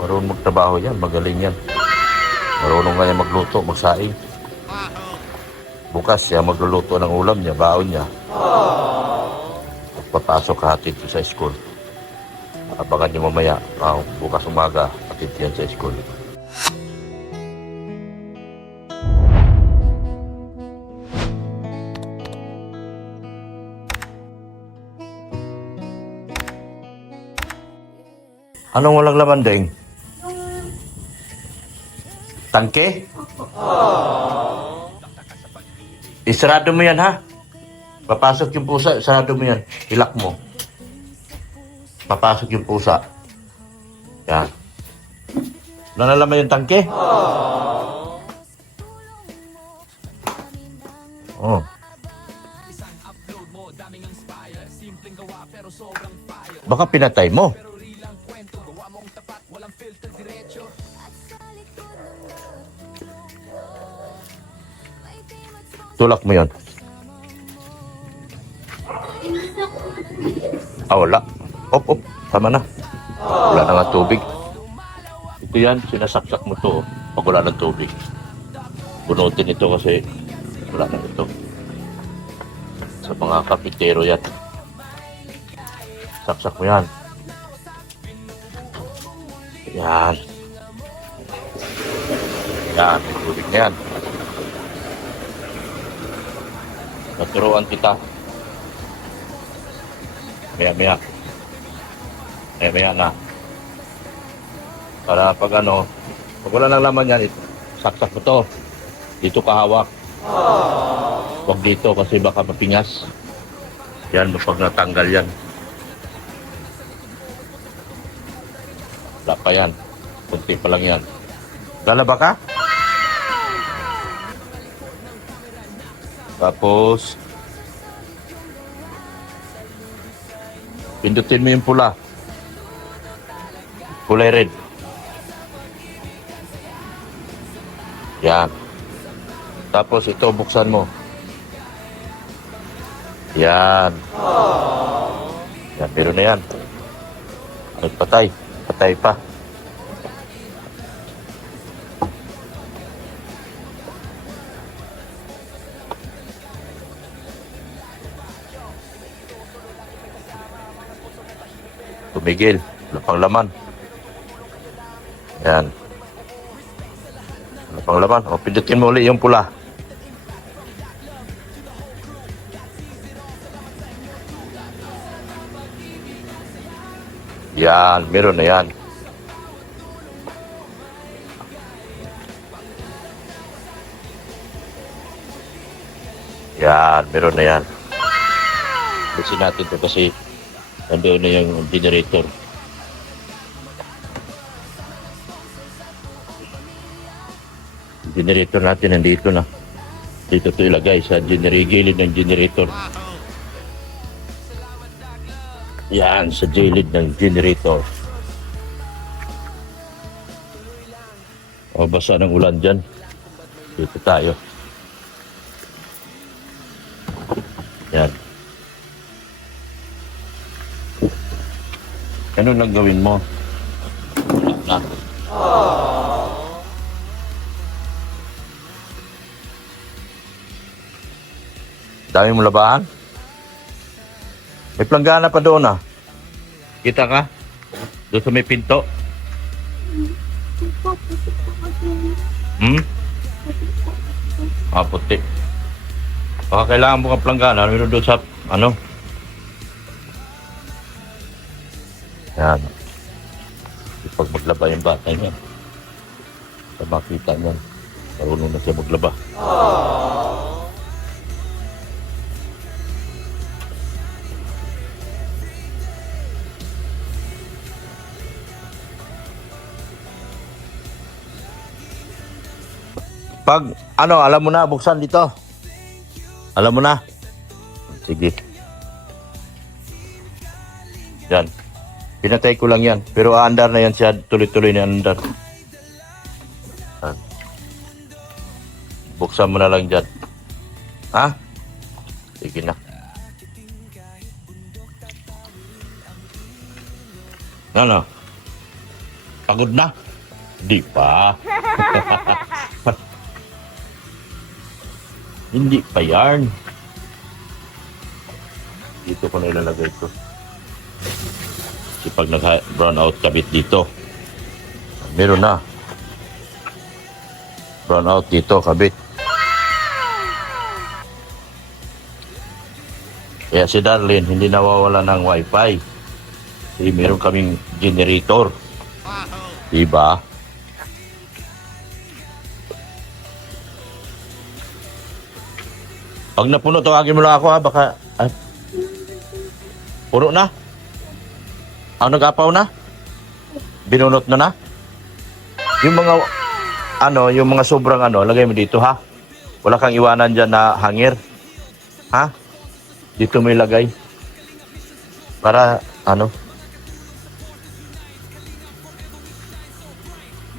Marunong magtrabaho yan, magaling yan. Marunong nga yan magluto, magsaing. Bukas siya magluluto ng ulam niya, baon niya. Papasok hatid sa school. Abangan niyo mamaya, bukas umaga, hatid yan sa school. Anong walang laman, Deng? Tangke? Isarado mo yan, ha? Papasok yung pusa, isarado mo yan. Ilak mo. Papasok yung pusa. Yan. Ano na laman yung tangke? Oh. Baka pinatay mo. Tulak mo yun. Wala. Op. Tama na. Wala na nga tubig. Ito yan, sinasaksak mo to pag wala ng tubig. Bunutin ito kasi wala na ito. Sa mga kapitero yan. Saksak mo yan. Yan. Yan, may tubig na yan. Naturuan kita. Maya na. Para pag pag wala nang laman yan, saksak mo to. Dito ka hawak. Huwag dito kasi baka mapingas. Yan, pag natanggal yan. Wala pa yan. Kunti pa lang yan. Lalaba ka? Tapos, pindutin mo yung pula. Kulay red. Yan. Tapos ito, buksan mo. Yan. Yan, pero na yan. Nagpatay. Patay pa. Tumigil. Wala pang laman. Yan. Wala pang laman. O, pindutin mo ulit yung pula. Yan. Meron na yan. Yan. Meron na yan. Busin natin ito kasi nandoon na yung generator. Generator natin nandito na. Dito ito ilagay sa gilid ng generator. Yan, sa gilid ng generator. O, basa ng ulan dyan. Dito tayo. Yan. Ano lang gawin mo? Na. Dami mo labahan? May planggana pa doon Kita ka? Doon sa may pinto? Puti. Baka kailangan mo kang planggana. Meron doon sa Yan. Pag maglaba yung bata niya, sa makita niyan, marunong na siya maglaba. Pag, alam mo na, buksan dito. Alam mo na. Sige. Yan. Pinatay ko lang yan. Pero aandar na yan siya. Tuloy-tuloy na aandar. Buksan mo na lang dyan. Ha? Sige na. Ano? Pagod na? Hindi pa. Hindi pa yarn. Dito ko na ilalagay ko. Kasi pag nag-brown out kabit dito, meron na. Brown out dito kabit. Kaya si Darlene hindi nawawala ng wifi. Kasi meron kaming generator. Diba? Pag napuno, tawagin mo lang ako ha. Baka... Ay. Puro na? Nag-apaw na? Binunot na? Yung mga... yung mga sobrang lagay mo dito ha. Wala kang iwanan dyan na hangir. Ha? Dito mo ilagay. Para,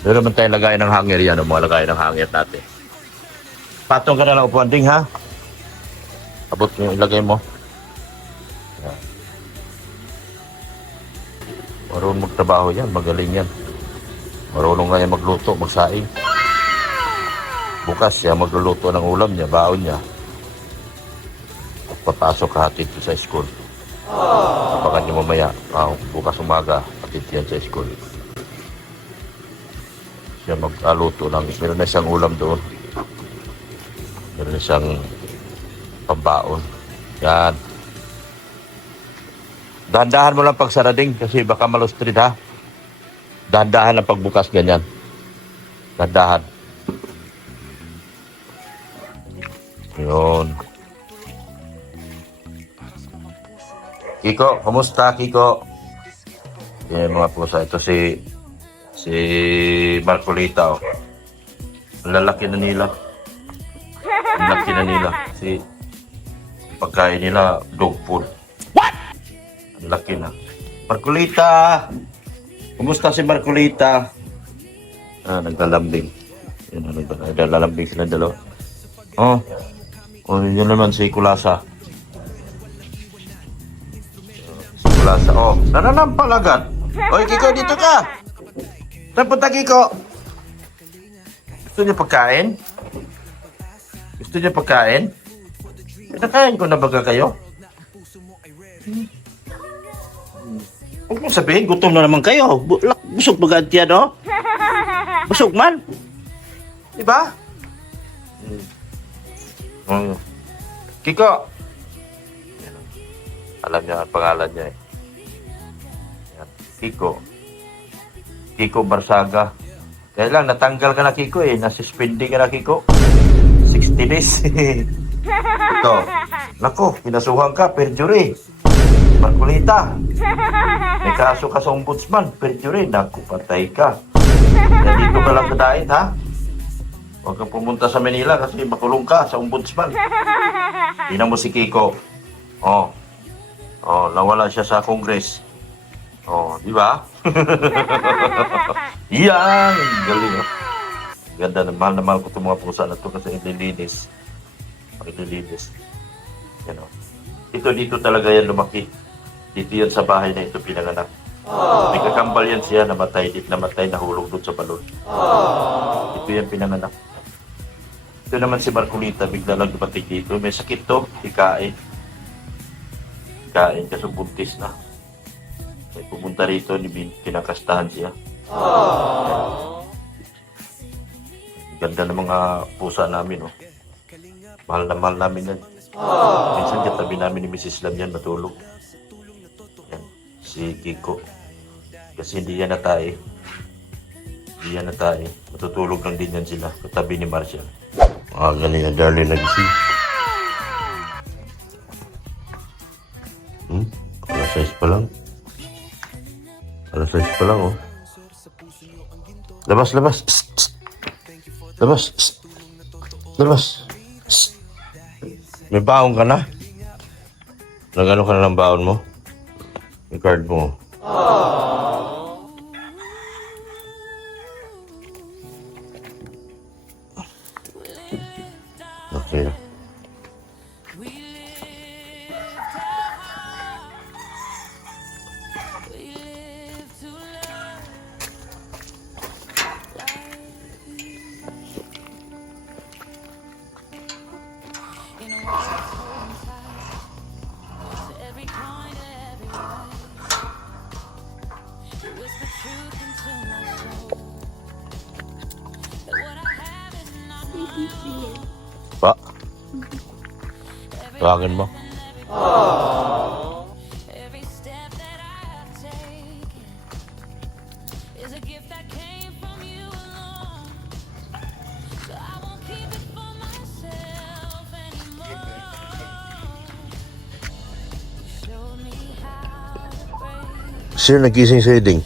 Meron naman tayong lagay ng hangir yan. Mga lagay ng hangir natin. Patong ka na lang upuan ding ha. Abot mo yung ilagay mo. Yan. Marunong magtrabaho yan. Magaling yan. Marunong nga yan magluto, magsaing. Bukas siya magluluto ng ulam niya, baon niya. Papasok hatid sa school. Baka niyo mamaya, bukas umaga, hatid yan sa school. Siya magluto ng, meron na siyang ulam doon. Meron na siyang pambaon. Yan. Dahan-dahan mo lang pagsarading kasi baka malustrid ha. Dahan-dahan ang pagbukas ganyan. Dahan-dahan. Yun. Kiko, kumusta Kiko? Yan mga pusa. Ito si Marcolita. Ang lalaki na nila. Ang laki na nila. Pagkain nila, dog food. What? Ang laki na. Marcolita! Kumusta si Marcolita? Naglalambing. Yan, naglalambing sila dalawa. Yun naman si Kulasa. Si Kulasa, nananampal agad. Oy, Kiko, dito ka. Saan punta, Kiko? Gusto niyo pagkain? Gusto niyo pagkain? Pinakain ko na baga kayo? Huwag mong sabihin, gutom na naman kayo. Busog bagad yan, no? Busog man. Diba? Kiko. Alam niya ang pangalan niya eh. Kiko. Kiko Barsaga. Kaya lang, natanggal ka na Kiko eh. Nasuspending ka na Kiko. 60 days. Ito. Nako, pinasuhan ka, perjury. Marcolita. May kaso ka sa ombudsman, perjury. Naku, patay ka. Kaya dito ka lang kadait, ha? Huwag kang pumunta sa Manila kasi makulong ka sa ombudsman. Tingnan mo si Kiko. Nawala siya sa Congress. Di ba? Yan! Galing, Ganda na, mahal na mahal ko itong mga pusa na ito kasi ililinis. Ililinis. Yan, Ito dito talaga yan lumaki. Dito yan sa bahay na ito pinanganak. May kakambal yan siya, namatay, nahulog doon sa balon. Ito yan pinanganak. Ito naman si Marcolita, bigla lang dumating dito. May sakit to, ikain. Ikain, kaso buntis na. May pumunta rito, kinakastahan siya. Ganda ng mga pusa namin, Mahal na mahal namin yan. Minsan katabi namin ni Mrs. Lam yan, matulog. Yan, si Kiko. Kasi hindi yan natay. Matutulog lang din yan sila, katabi ni Marshall. Galing na Darlene nagising. Alas 6 pa lang. Labas. Psst, psst. Labas. Psst. May baon ka na? Nagano ka na ng baon mo? Yung card mo. Okay. Tawagin mo. Every step that I've taken is a gift that came from you alone. So I won't keep it for myself anymore. You showed me how to break Sino nagising sa'yo, Ding?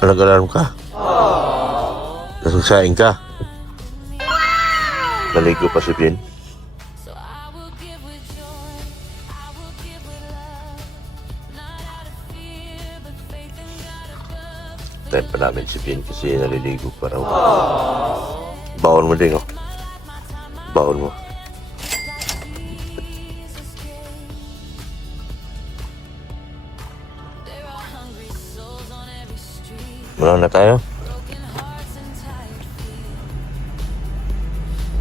Nag-alarm ka? Nasagsaing ka? Naligo pa si Bien? So I will give with joy, I will give with love, not out of fear, but faith in God above. Tayo pa namin si Bien kasi naliligo pa raw. Baon mo, Ding, oh. Baon mo. Jesus came. There are hungry souls on every street, Muna na tayo. broken hearts and tired feet,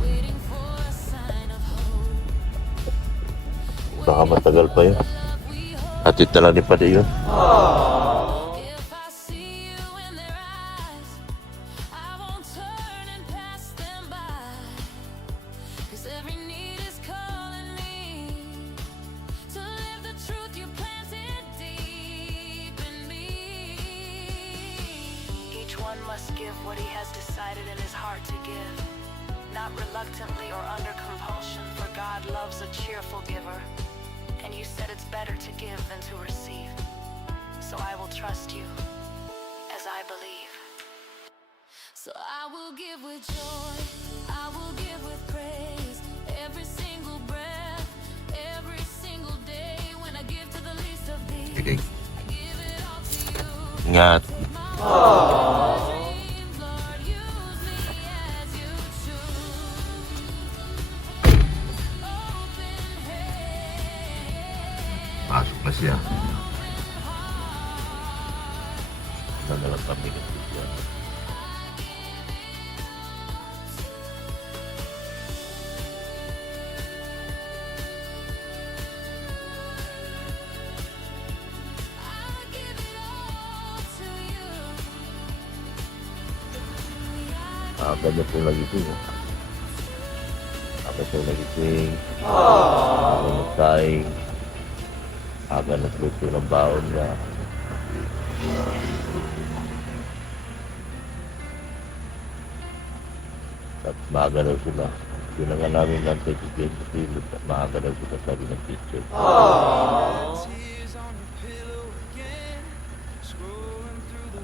waiting for a sign of hope. Baka matagal pa yun. Hatid na lang ni Padi yun. If I see you in their eyes, I won't turn and pass them by. 'Cause every need is calling me to live the truth you planted deep in me. Each one must give what he has decided in his heart to give, not reluctantly or under compulsion, for God loves a cheerful giver. And you said it's better to give than to receive. So I will trust you as I believe. So I will give with joy, I will give with praise, every single breath, every single day. When I give to the least of these, Okay. I give it all to you. Ingat. Dreams, Lord, use me as you choose. Open hand. Pasok na siya. Nanalang kami kasi siya. I give it all to you. Aga na po nagising. Aga siya nagising. Aga nagsaing. Aga nagluto ng baon niya. At maaga daw sila. Yun na nga namin lang sa chicken kasi maaga daw sila sabi ng teacher.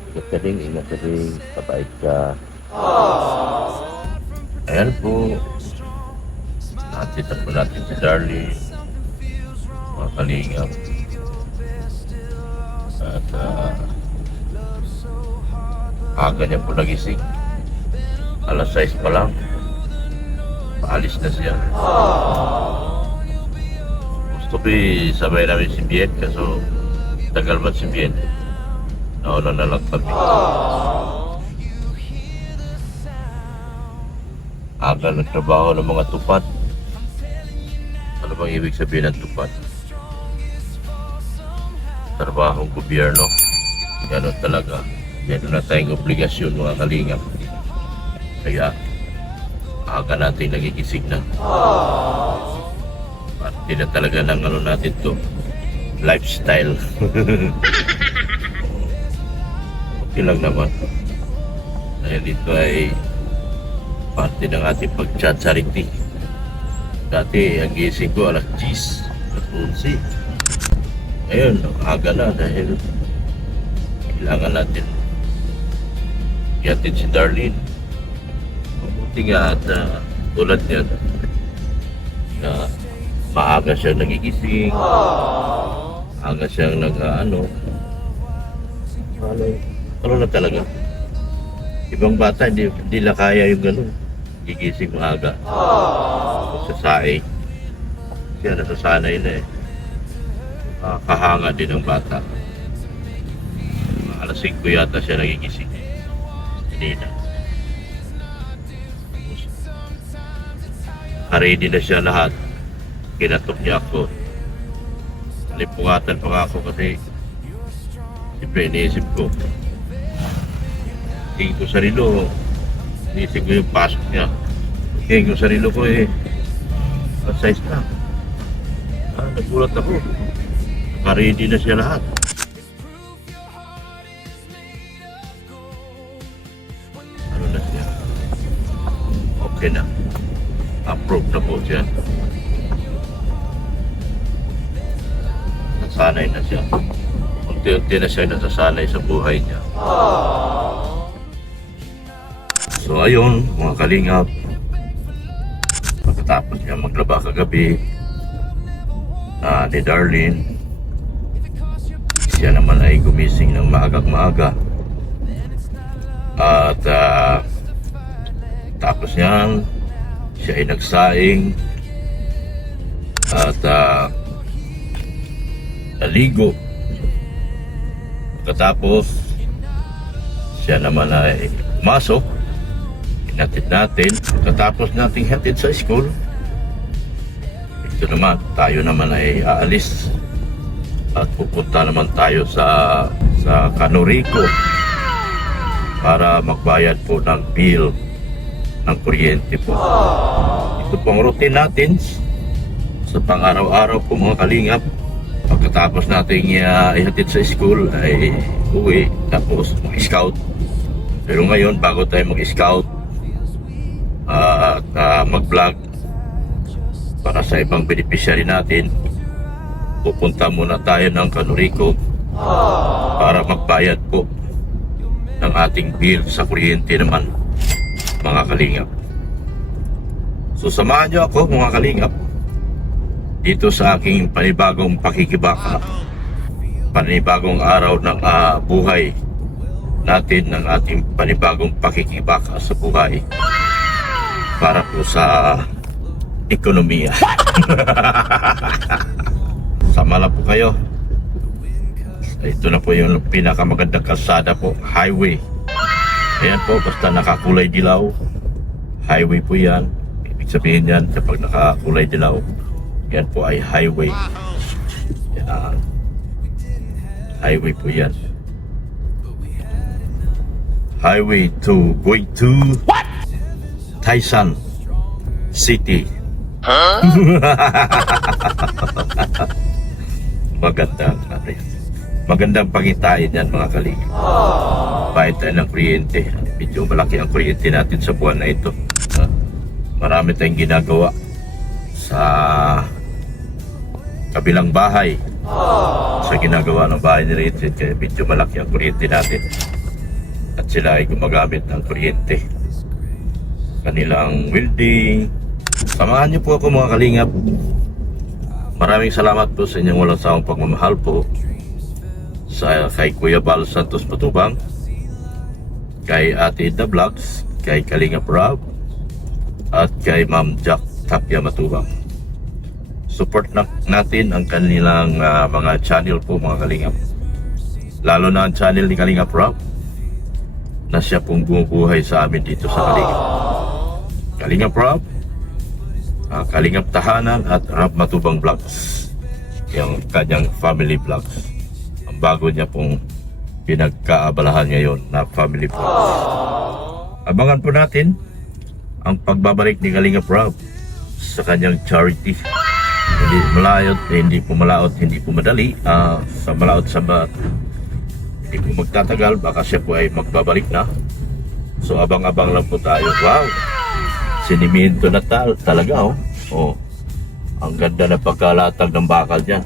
Ingat ka din, ingat ka din. Kapait ka. Ayan po. Nakita po natin si Darlie. Mga kalingap. At aga niya po nagising. Alas 6 pa lang. Paalis na siya. Gusto ko sabay namin si Bien kaso tagal ba si Bien? Nauna na lang kami. Aga nagtrabaho ng mga tupat. Ano bang ibig sabihin ng tupat? Trabahong gobyerno. Ganon talaga. Meron na tayong obligasyon mga kalingap. Kaya aga natin nagigising na. Parte na talaga ng ano natin to. Lifestyle. Okay lang naman. Dahil dito ay parte ng ating pag-chat-charity. Dati ang gising ko alas 10, alas 11. Ngayon, aga na dahil kailangan natin ihatid si Darlene. Mabuti nga at tulad niyan na maaga siyang nagigising, maaga siyang ano na talaga. Ibang bata hindi na kaya yung gano'n. Gigising maaga. Sa saing. Siya nasasanay na eh. Kahanga din ng bata. Alas 5 yata siya nagigising. Hindi na. Ready na siya lahat. Kinatok niya ako. Nalipungatan pa nga ako kasi siyempre iniisip ko. Tingin ko sarilo. Iniisip ko yung pasok niya. Tingin ko sarilo ko size na. Nagulat ako. Naka-ready na siya lahat. Ano na siya? Okay na. Approve na po siya. Nasanay na siya. Unti-unti na siya nasasanay sa buhay niya. So ayun, mga kalingap. Pagkatapos niya maglaba kagabi ni Darlene, siya naman ay gumising ng maaga. At tapos niyan, siya ay nagsaing at naligo. Pagkatapos, siya naman ay pumasok. Hinatid natin. Pagkatapos nating hatid sa school, ito naman, tayo naman ay aalis. At pupunta naman tayo sa Canorico para magbayad po ng bill ng kuryente po. Ito pong routine natin sa pang-araw-araw po mga kalingap. Pagkatapos nating ihatid sa school ay uwi, tapos mag-scout. Pero ngayon, bago tayo mag-scout at mag-vlog para sa ibang beneficiary natin, pupunta muna tayo ng Canorico para magbayad po ng ating bill sa kuryente naman, mga kalingap. So samahan niyo ako mga kalingap dito sa aking panibagong pakikibaka, panibagong araw ng buhay natin, ng ating panibagong pakikibaka sa buhay para po sa ekonomiya. Sama lang po kayo. Ito na po yung pinakamagandang kalsada po, highway. Ayan po, basta nakakulay dilaw, highway po yan. Ibig sabihin yan, kapag nakakulay dilaw, yan po ay highway. Yan. Highway po yan. Highway to going to Taisan City. Magandang pangitain yan mga kalingap. Bayad tayo ng kuryente. Medyo malaki ang kuryente natin sa buwan na ito. Marami tayong ginagawa sa kabilang bahay, sa ginagawa ng bahay ni Richard, kaya medyo malaki ang kuryente natin. At sila ay gumagamit ng kuryente, kanilang welding. Samahan niyo po ako mga kalingap. Maraming salamat po sa inyong walang sawang pagmamahal po kay Kuya Bal Santos Matubang, kay Ate Ida Vlogs, kay Kalingap Rob, at kay Ma'am Jack Tapia Matubang. Support natin ang kanilang mga channel po mga kalingap. Lalo na ang channel ni Kalingap Rob, na siya pong bumubuhay sa amin dito sa Kalingap. Kalingap Rob, Kalingap Tahanan at Rob Matubang Vlogs, yung kanyang family vlogs. Ang bago niya pong pinagkaabalahan ngayon na family vlogs. Abangan po natin ang pagbabalik ni Kalingap Rob sa kanyang charity. Hindi malayot, hindi po malaot, hindi po madali. Sa malaot sa hindi po magtatagal, baka siya po ay magbabalik na. So abang-abang lang po tayo. Wow! Sinimento na talaga oh. Ang ganda na pagkalatag ng bakal dyan.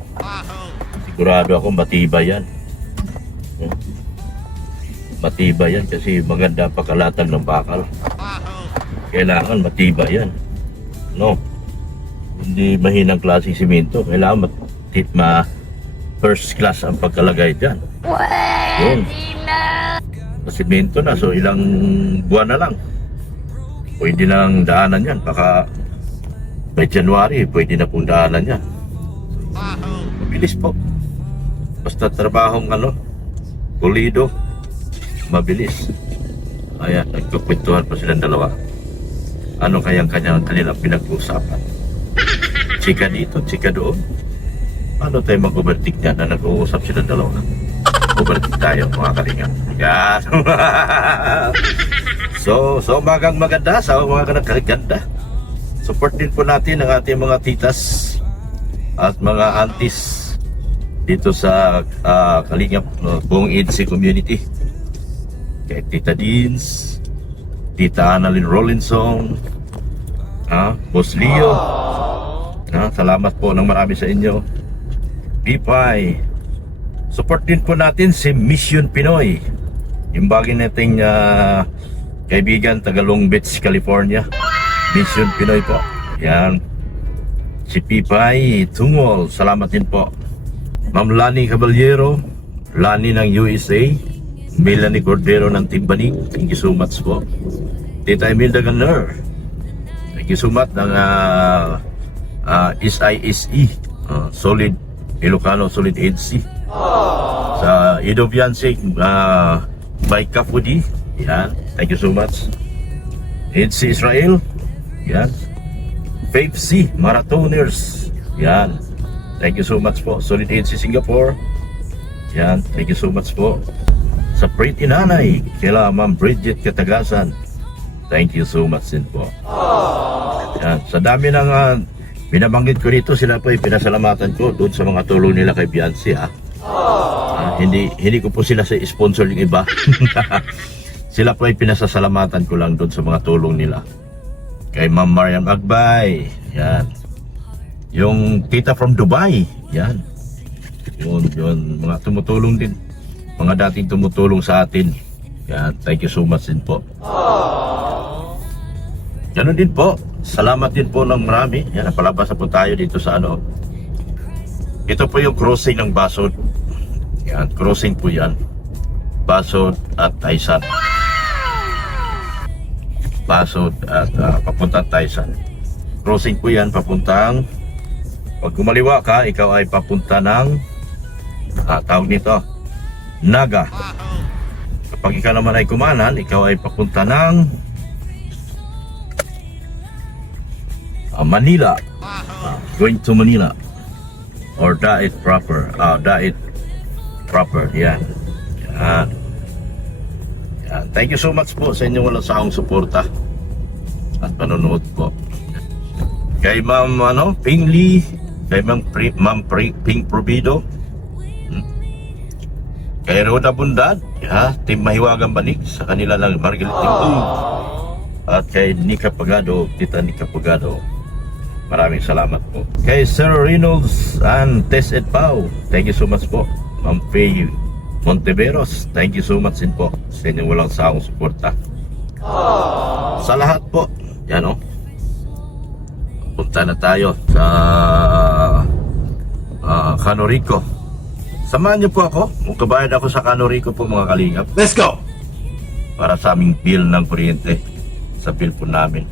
Sigurado ako matibay yan. Matibay yan kasi maganda ang pagkalatag ng bakal. Kailangan matibay yan. No? Hindi mahinang klaseng simento. Kailangan first class ang pagkalagay dyan. Yun. Simento na, so ilang buwan na lang pwede nang daanan yan. Baka by January pwede na pong daanan yan. Mabilis po, basta trabahong pulido, mabilis. Ayan, nagkukwentuhan pa silang dalawa. Ano kayang kanilang pinag-uusapan? Chika dito, chika doon. Ano tayo mag-overtake na nag-uusap silang dalawa? Overtake tayo mga kalingap. Yan. So maganda sa mga kanaganda. Support din po natin ang ating mga titas at mga aunties dito sa Kalingap buong EDC community. Kay Tita Deans, Tita Annalyn Rollinson, Boss Leo. Salamat po ng marami sa inyo. Pipay. Support din po natin si Mission Pinoy. Yung bagay nating kaibigan taga Long Beach, California. Mission Pinoy po. Yan. Si Pipay Tungol. Salamat din po. Ma'am Lani Caballero, Lani ng USA, Melanie Cordero ng Timbani. Thank you so much po. Tita Imelda Ganer. Thank you so much ng SISE, Solid Ilocano Solid Agency. Sa Edo Fiancé, by Kapudi. Yan. Thank you so much. Agency Israel. Yan. Faith C, Marathoners. Yan. Thank you so much po. Solid Agency Singapore. Yan. Thank you so much po. Sa Pretty Nanay, kila Ma'am Bridget Katagasan. Thank you so much din po. Yan. Sa dami ng binabanggit ko dito, sila po ay pinasalamatan ko doon sa mga tulong nila kay Beyonce, hindi ko po sila sa sponsor yung iba. Sila po ay pinasasalamatan ko lang doon sa mga tulong nila. Kay Ma'am Mariam Agbay, yan. Yung tita from Dubai, yan. Yun, mga tumutulong din. Mga dating tumutulong sa atin. Yan, thank you so much din po. Ganun din po. Salamat din po ng marami. Yan, napalabas na po tayo dito sa ano. Ito po yung crossing ng Basod. Yan, crossing po yan. Basod at Taysan. Basod at papuntang Taysan. Crossing po yan, papuntang, pag kumaliwa ka, ikaw ay papunta ng, tawag nito, Naga. Kapag ikaw naman ay kumanan, ikaw ay papunta ng Manila. Going to Manila. Or Dait proper. Dait proper. Yan. Yan. Yan. Thank you so much po sa inyong walang sawang suporta at panonood po. Kay Ma'am Ping Lee, kay Ma'am Ping Probido, kay Roda Bundad, Team Mahiwagang Banig, sa kanila lang Margaret Timbong, at kay Nika Pagado, Tita Nika Pagado. Maraming salamat po. Kay Sir Reynolds and Tess Ed Pau, thank you so much po. Ma'am Faye Monteveros, thank you so much din po sa inyong walang sawang suporta. Sa lahat po, yan punta na tayo sa Cano Rico. Samahan niyo po ako, magkabayad ako sa Cano Rico po mga kalingap. Let's go! Para sa aming bill ng kuryente, sa bill po namin.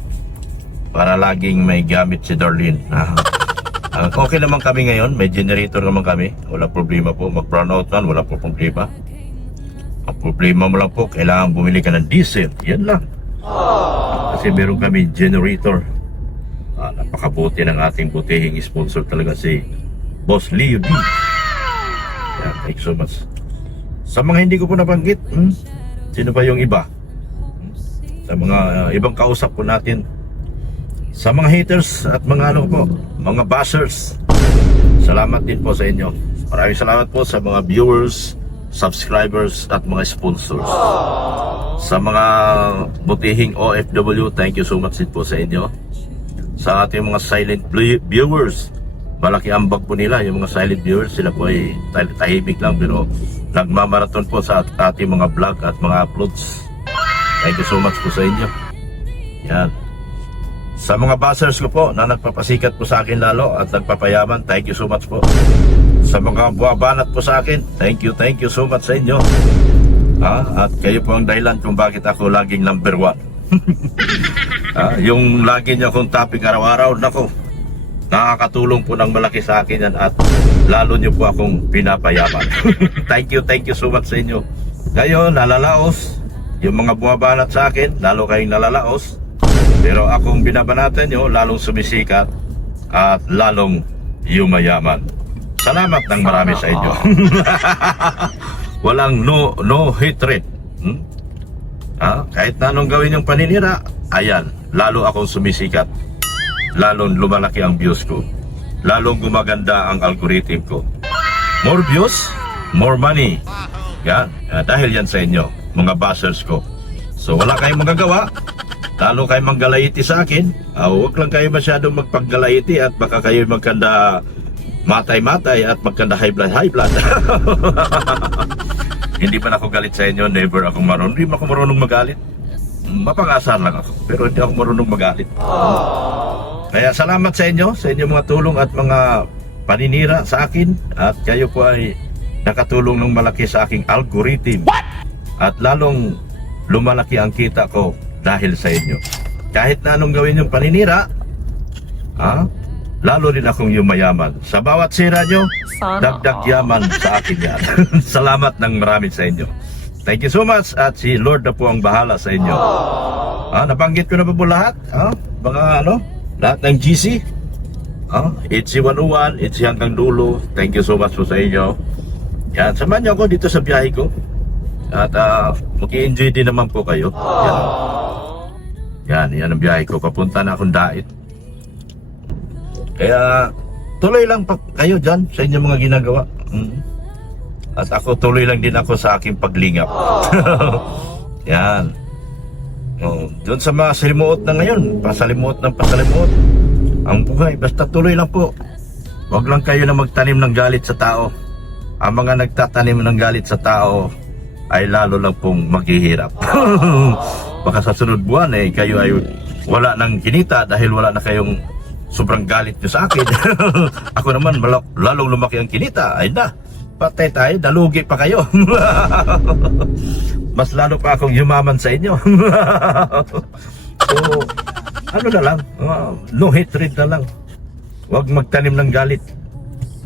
Para laging may gamit si Darlene. Okay naman kami ngayon, may generator naman kami. Wala problema po, mag-brown out man, wala po problema. Ang problema mo lang po, kailangan bumili ka ng diesel. Yan lang. Kasi meron kami generator. Napakabuti ng ating butihing sponsor talaga si Boss Leo D. Yan, thank you so much. Sa mga hindi ko po nabanggit, sino ba yung iba? Sa mga ibang kausap po natin, sa mga haters at mga mga bashers, salamat din po sa inyo. Maraming salamat po sa mga viewers, subscribers at mga sponsors. Sa mga butihing OFW, thank you so much din po sa inyo. Sa ating mga silent viewers, malaki ambag po nila, yung mga silent viewers, sila po ay tahimik lang pero nagmamarathon po sa ating mga vlog at mga uploads. Thank you so much po sa inyo. Yan. Sa mga bashers ko po na nagpapasikat po sa akin lalo at nagpapayaman, thank you so much po. Sa mga buwabanat po sa akin, thank you so much sa inyo. At kayo po ang dahilan kung bakit ako laging number 1. Yung lagi niyo akong topic araw-araw, nako, nakakatulong po ng malaki sa akin yan at lalo niyo po akong pinapayaman. Thank you so much sa inyo. Ngayon, nalalaos, yung mga buwabanat sa akin, lalo kayong nalalaos. Pero akong binabanatan nyo, lalong sumisikat at lalong yumayaman. Salamat ng marami sa inyo. Walang no hatred. Kahit na anong gawin yung paninira, ayan, lalo akong sumisikat lalong lumalaki ang views ko. Lalong gumaganda ang algorithm ko. More views, more money. Yan, dahil yan sa inyo, mga bashers ko. So wala kayong magagawa. Lalo kayo manggalaiti sa akin, huwag lang kayo masyadong magpaggalaiti at baka kayo magkanda matay-matay at magkanda high blood. Hindi pa ako galit sa inyo, never ako marunong. Hindi ako marunong magalit. Mapang-asar lang ako, pero hindi ako marunong magalit. Kaya salamat sa inyo mga tulong at mga paninira sa akin. At kayo po ay nakatulong ng malaki sa aking algorithm. At lalong lumalaki ang kita ko dahil sa inyo. Kahit na anong gawin yung paninira, lalo din akong yumayaman. Sa bawat sira nyo, dagdag yaman sa akin yan. Salamat ng marami sa inyo. Thank you so much at si Lord na po ang bahala sa inyo. Nabanggit ko na ba po lahat? Mga lahat ng GC. Itzy 101, Itzy hanggang dulo. Thank you so much po sa inyo. Yan, samahan niyo ako dito sa biyahe ko. At mag-i-enjoy din naman po kayo. Yan ang biyahe ko. Papunta na akong dait. Kaya tuloy lang pa kayo dyan sa inyong mga ginagawa. At ako tuloy lang din ako sa aking paglingap. Yan. Doon sa mga salimuot na ngayon, pasalimuot ng pasalimuot. Ang buhay, basta tuloy lang po. Huwag lang kayo na magtanim ng galit sa tao. Ang mga nagtatanim ng galit sa tao ay lalo lang pong maghihirap. Baka sa sunod buwan kayo ay wala nang kinita dahil wala na kayong sobrang galit nyo sa akin. Ako naman lalong lumaki ang kinita. Ay na, patay tayo, dalugi pa kayo. Mas lalo pa akong yumaman sa inyo. So, ano na lang, no hatred na lang. Huwag magtanim ng galit.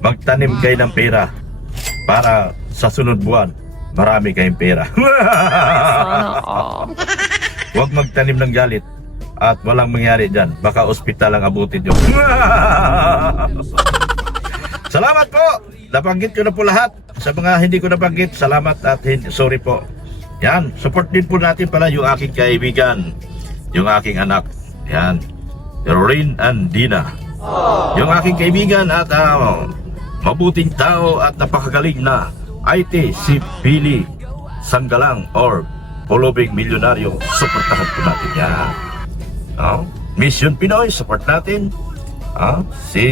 Magtanim kayo ng pera para sa sunod buwan marami kayong pera. Huwag magtanim ng galit at walang mangyari dyan. Baka ospital ang abutin nyo. Salamat po. Nabanggit ko na po lahat. Sa mga hindi ko nabanggit, salamat at sorry po. Yan, support din po natin pala yung aking kaibigan, yung aking anak. Yan, Rin and Dina. Yung aking kaibigan at mabuting tao at napakagaling na IT, si Billy Sanggalang or Polobing Milyonaryo. Supportahan po natin yan. Mission Pinoy, support natin. Si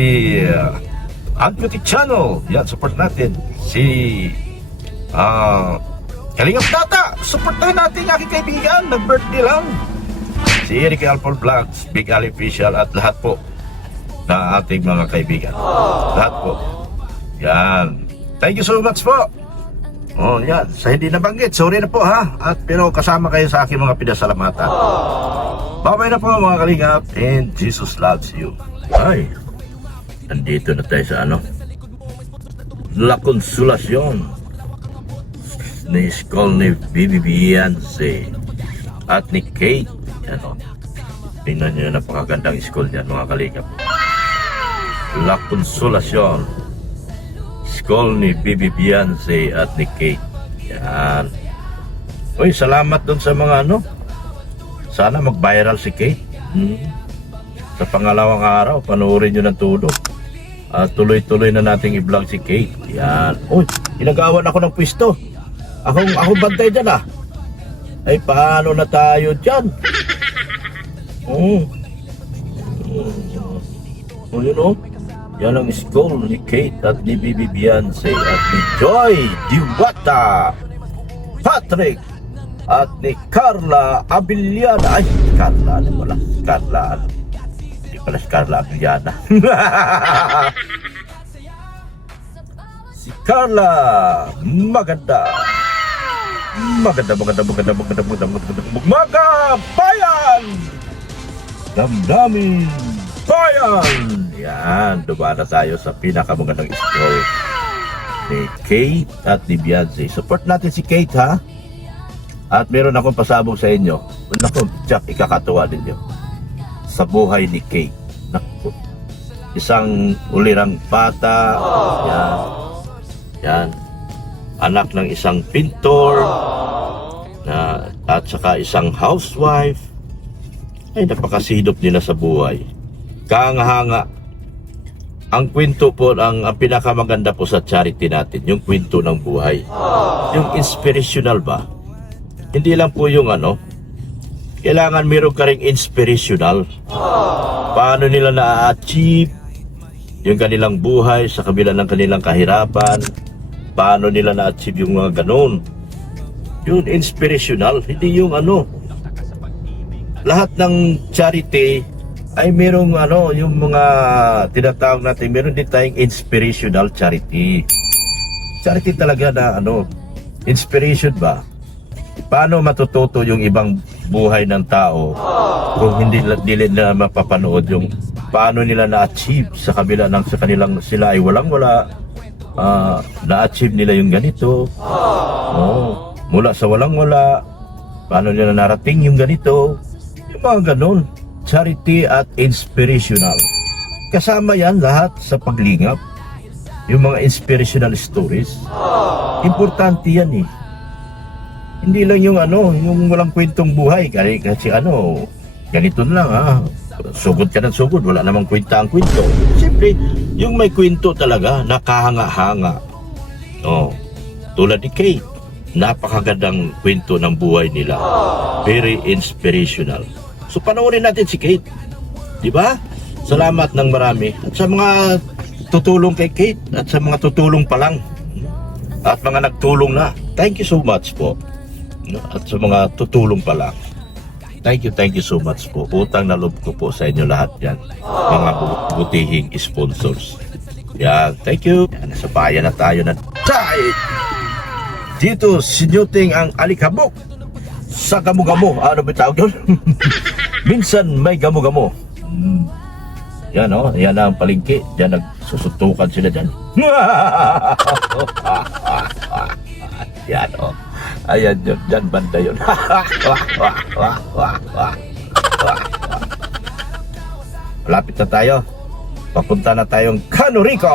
Ancutic Channel, yan, support natin. Si Kalingap Data, supportahan natin yung aking kaibigan, nag-birthday lang. Si Eric Alpol Vlogs, Big Ali Official at lahat po na ating mga kaibigan. Lahat po. Yan. Thank you so much po. Yan. Sa hindi nabanggit, sorry na po At pero kasama kayo sa aking mga pinasalamatan. Bye-bye na po mga kalingap and Jesus loves you. Ay, nandito na tayo sa La Consolacion ni school ni Bibi Beyonce at ni Kate. Tingnan nyo, napakagandang school niyan mga kalingap. La Consolacion, school ni Bibi Beyonce at ni Kate. Yan. Uy, salamat dun sa mga sana mag-viral si Kate. Sa pangalawang araw, panoorin nyo ng todo. Tuloy-tuloy na nating i-vlog si Kate. Yan. Uy, inagawan ako ng pwesto. Ako bantay dyan Ay, paano na tayo dyan? Yun yan ang school ni Kate at ni Bibi Beyonce at ni Joy Diwata, Patrick at ni Carla Abiliana. Ay, Carla, ano pala? Carla, hindi pala si Carla Abiliana. Si Carla, maganda bayan! Damdamin bayan! Yan, dumana tayo sa pinakamagandang school ni Kate at ni Beyonce. Support natin si Kate At meron akong pasabog sa inyo. Naku, Jack, ikakatuwa ninyo sa buhay ni Kate. Naku, isang ulirang bata. Yan. Anak ng isang pintor at saka isang housewife. Ay, napakasidop nila sa buhay. kahanga-hanga. Ang kwento po, ang pinakamaganda po sa charity natin, yung kwento ng buhay. Yung inspirational ba? Hindi lang po yung kailangan meron ka ring inspirational. Paano nila na-achieve yung kanilang buhay sa kabila ng kanilang kahirapan? Paano nila na-achieve yung mga ganun? Yung inspirational, hindi yung lahat ng charity ay merong yung mga tinatawag natin, meron din tayong inspirational charity. Charity talaga na inspiration ba? Paano matututo yung ibang buhay ng tao kung hindi nila mapapanood yung paano nila na-achieve sa kabila ng sa kanilang sila ay walang-wala, na-achieve nila yung ganito. Mula sa walang-wala, paano nila narating yung ganito. Yung mga ganun, charity at inspirational. Kasama yan lahat sa paglingap. Yung mga inspirational stories. Importante yan eh. Hindi lang yung yung walang kwentong buhay. Kasi ganito na lang sugod ka ng sugod, wala namang kwenta ang kwento. Siyempre, yung may kwento talaga, nakahanga-hanga. Tulad ni Kate, napakagandang kwento ng buhay nila. Very inspirational. So panoorin natin si Kate. Di ba? Salamat ng marami. At sa mga tutulong kay Kate, at sa mga tutulong pa lang, at mga nagtulong na, thank you so much po. At sa mga tutulong pa lang, thank you so much po. Utang na loob ko po sa inyo lahat yan. Mga butihing sponsors. Yan, thank you. Yan, nasa bayan na tayo na tayo. Dito, sinuting ang alikabok sa gamo-gamo. Ano ba tawag doon? Minsan may gamo-gamo. Yan yan ang palengke. Diyan nagsusutukan sila dyan. Yan ayan yun, dyan banda yun. Malapit na tayo. Papunta na tayong Cano Rico.